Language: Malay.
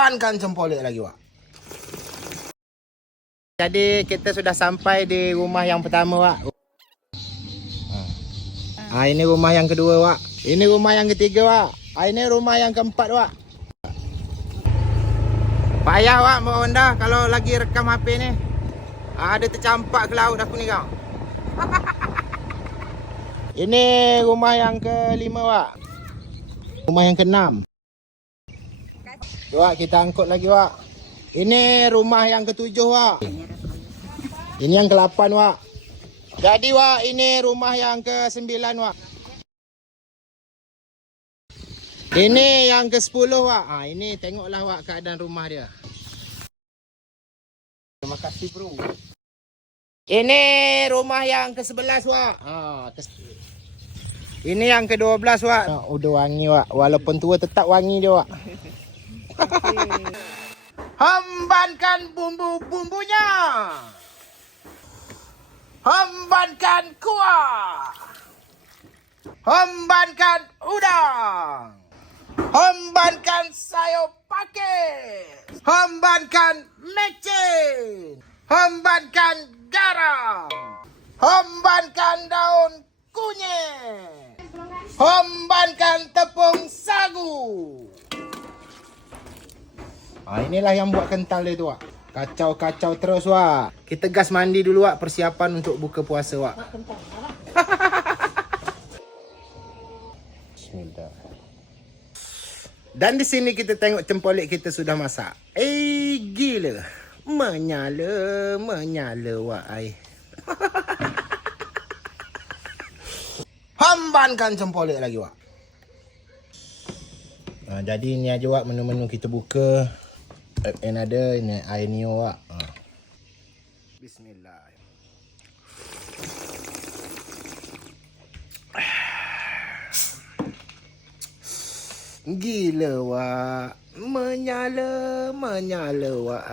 Hambankan jempolek lagi, Wak. Jadi kita sudah sampai di rumah yang pertama, Wak. Ini rumah yang kedua, Wak. Ini rumah yang ketiga, Wak. Ini rumah yang keempat, Wak. Payah, Wak, Mbak Honda kalau lagi rekam HP ni. Ada tercampak ke laut aku ni, kau. Ini rumah yang kelima, Wak. Rumah yang keenam. Wak, kita angkut lagi, Wak. Ini rumah yang ketujuh, Wak. Ini yang ke-8, Wak. Jadi, Wak, ini rumah yang ke-9, Wak. Ini yang ke-10, Wak. Ini tengoklah, Wak, keadaan rumah dia. Terima kasih, bro. Ini rumah yang ke-11, Wak. Ini yang ke-12, Wak. Udah wangi, Wak. Walaupun tua tetap wangi dia, Wak. Hambankan bumbu-bumbunya. Hambankan kuah. Hambankan udang. Hambankan sayur pakis. Hambankan mecin. Hambankan garam. Hambankan daun kunyit. Hambankan tepung sagu. Inilah yang buat kental dia tu, Wak. Kacau-kacau terus, Wak. Kita gas mandi dulu, Wak. Persiapan untuk buka puasa, Wak. Bismillah. Dan di sini kita tengok cempolek kita sudah masak. Gila. Menyala, Wak. Hambankan cempolek lagi, Wak. Jadi ini aja, Wak, menu-menu kita buka. Ada ini air nio, Wak. Bismillah. Gila, Wak. Menyala, Wak.